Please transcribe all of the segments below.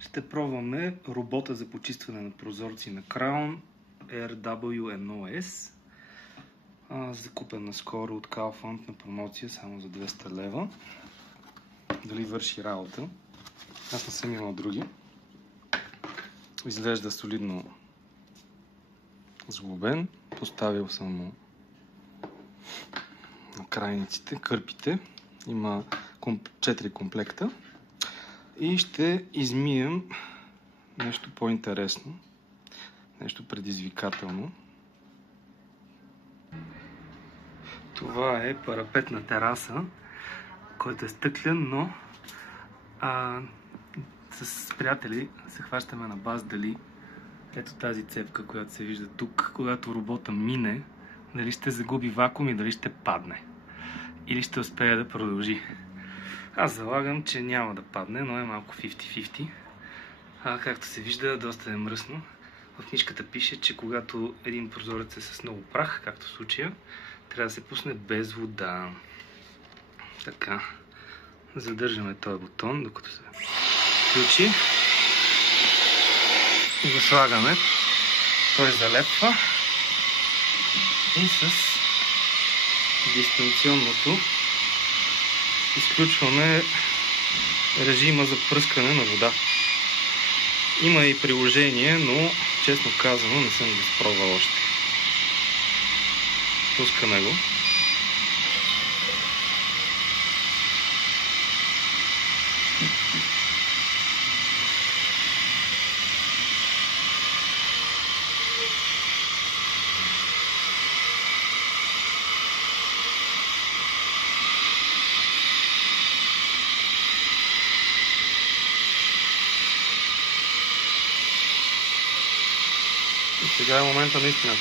Ще пробваме робота за почистване на прозорци на Crown RW1S. Закупен наскоро от Kaufland на промоция само за 200 лева. Дали върши работа? Аз не съм имал други. Изглежда солидно сглобен. Поставил съм му на крайниците, кърпите. Има 4 комплекта. И ще измием нещо по-интересно. Нещо предизвикателно. Това е парапетна тераса, който е стъклен, но с приятели се хващаме на баз дали ето тази цепка, която се вижда тук, когато робота мине, дали ще загуби вакуум и дали ще падне. Или ще успее да продължи. Аз залагам, че няма да падне, но е малко 50-50. Както се вижда, доста е мръсно. В книжката пише, че когато един прозорец е с много прах, както в случая, трябва да се пусне без вода. Така. Задържаме този бутон, докато се включи. И го слагаме. Той залепва. И с дистанционното изключваме режима за пръскане на вода. Има и приложение, но честно казано не съм го изпробвал още. Пускаме го. И сега е момента наистина.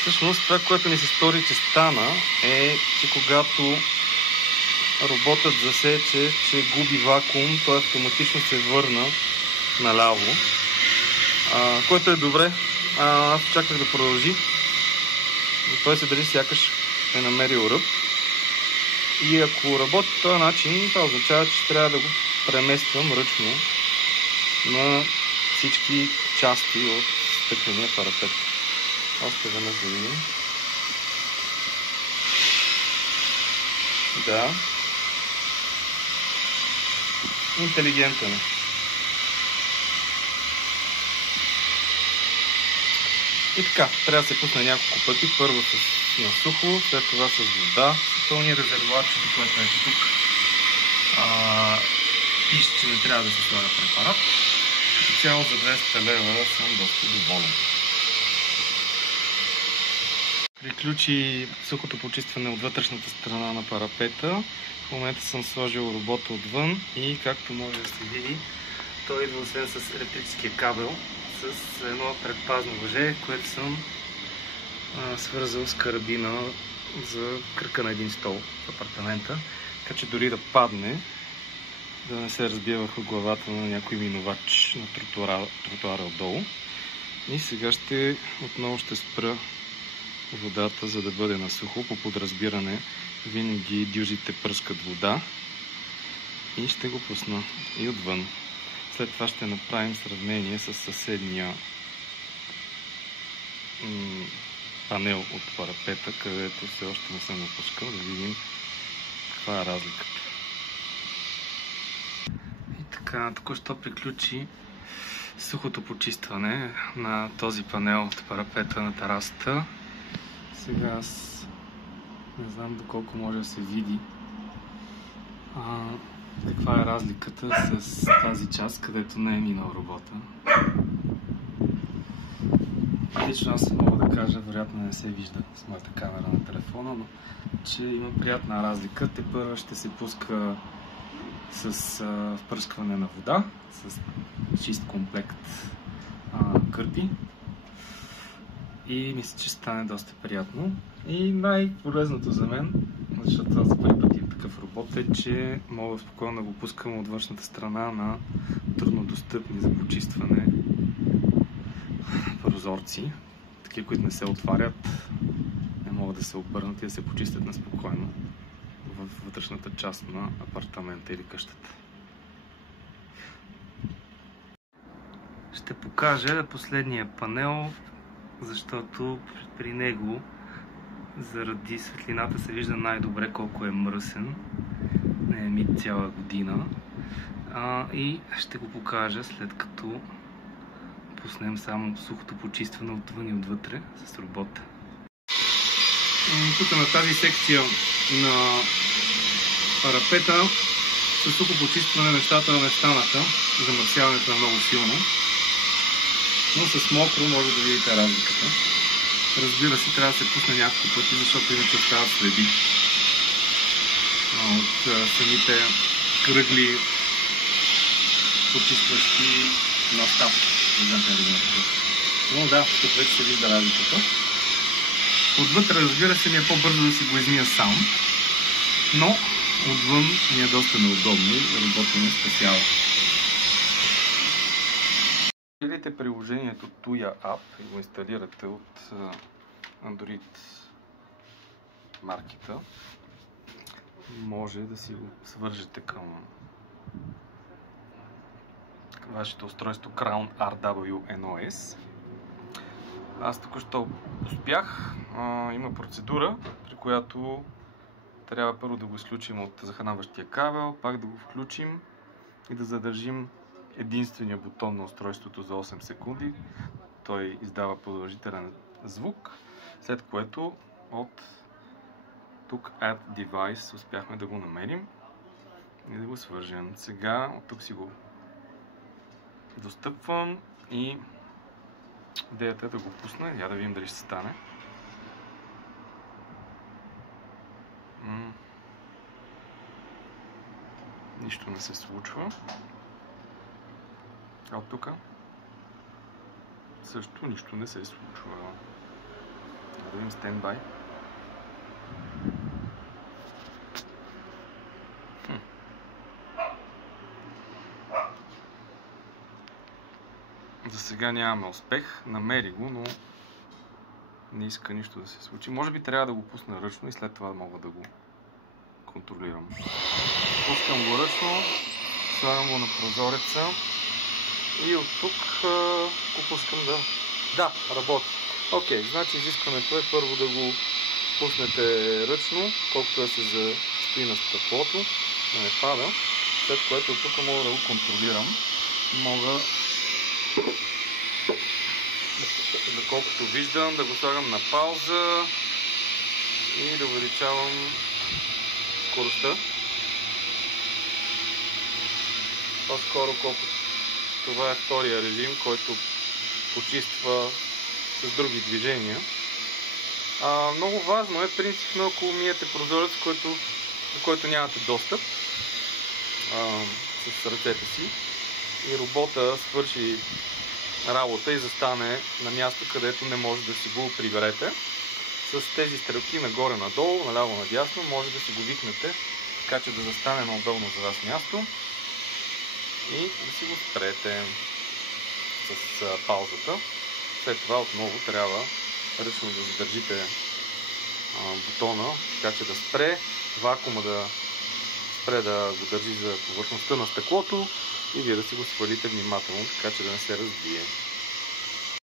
Всъщност това, което ми се стори, че стана, е, че когато роботът засече, че губи вакуум, той автоматично се върна наляво. Което е добре. Аз чаках да продължи. Но той се държи сякаш е намерил ръб. И ако работи по този начин, това означава, че трябва да го премествам ръчно на всички части от стъкления парапет. Още веднъж да видим. Да. Интелигентен е. И така, трябва да се пусне няколко пъти. Първо на сухо, след това с вода. Пълни резервуарчето, което е тук. Пише, че не трябва да се слага препарат. Като цяло за 200 лева съм доста доволен. Приключи сухото почистване от вътрешната страна на парапета. В момента съм сложил робота отвън и както може да се види, той идва освен с електрическия кабел, с едно предпазно въже, което съм свързал с карабина за кръка на един стол в апартамента, така че дори да падне, да не се разбие върху главата на някой минувач на тротуара отдолу. И сега отново ще спра водата, за да бъде на сухо. По подразбиране винаги дюжите пръскат вода и ще го пусна и отвън. След това ще направим сравнение с съседния панел от парапета, където все още не съм го пускал, да видим каква е разликата. И така, току-що приключи сухото почистване на този панел от парапета на терасата. Сега аз не знам доколко може да се види каква е разликата с тази част, където не е минал робота. Лично аз мога да кажа, вероятно не се вижда с моята камера на телефона, но че има приятна разлика. Тепърва ще се пуска с впръскване на вода, с чист комплект кърпи. И мисля, че стане доста приятно. И най-полезното за мен, защото аз за първи път имам такъв робот, е, че мога спокойно да го пускам от външната страна на труднодостъпни за почистване прозорци. Такива, които не се отварят, не мога могат да се обърнат и да се почистят наспокойно в вътрешната част на апартамента или къщата. Ще покажа последния панел, защото при него заради светлината се вижда най-добре колко е мръсен. Не е мит цяла година. И ще го покажа след като пуснем само сухото почистване отвън и отвътре с робота. Тук на тази секция на парапета с сухо почистване нещата не станаха. Замърсяването е много силно. Но с мокро може да видите разликата. Разбира се, трябва да се пусне няколко пъти, защото иначе остават следи от самите кръгли почистващи наставки. Но да, тук вече се вижда разликата. Отвътре, разбира се, ми е по-бързо да си го измия сам, но отвън ми е доста неудобно и работа ми спасява. Видите приложението Tuya App и го инсталирате от Android маркета. Може да си го свържете към вашето устройство Crown RWNOS. Аз току-що успях. Има процедура, при която трябва първо да го изключим от захранващия кабел, пак да го включим и да задържим единствения бутон на устройството за 8 секунди. Той издава продължителен звук, след което от тук Add Device успяхме да го намерим и да го свържем. Сега от тук си го достъпвам и идеята е да го пусна. Я да видим дали ще стане. Нищо не се случва. А от тук също нищо не се случва. Да видим стендбай. За сега нямаме успех. Намери го, но не иска нищо да се случи. Може би трябва да го пусна ръчно и след това мога да го контролирам. Пускам го ръчно, слагам го на прозореца и от тук го пускам да... Да, работи. Окей, значи изискването е първо да го пуснете ръчно, колкото да се застои на стъклото, да не пада, след което от тук мога да го контролирам. Мога, доколкото виждам, да го слагам на пауза и да увеличавам скоростта. По-скоро колкото това е втория режим, който почиства с други движения. Много важно е, принципно, ако умиете прозорец, до който нямате достъп с ръцете си и робота свърши работа и застане на място, където не може да си го приберете. С тези стрелки нагоре-надолу, наляво-надясно, може да си го викнете, така че да застане на удобно за вас място и да си го спрете с паузата. След това отново трябва ръчно да задържите бутона, така че да спре, вакуума да спре да го държи за повърхността на стъклото и вие да си го свалите внимателно, така че да не се разбие.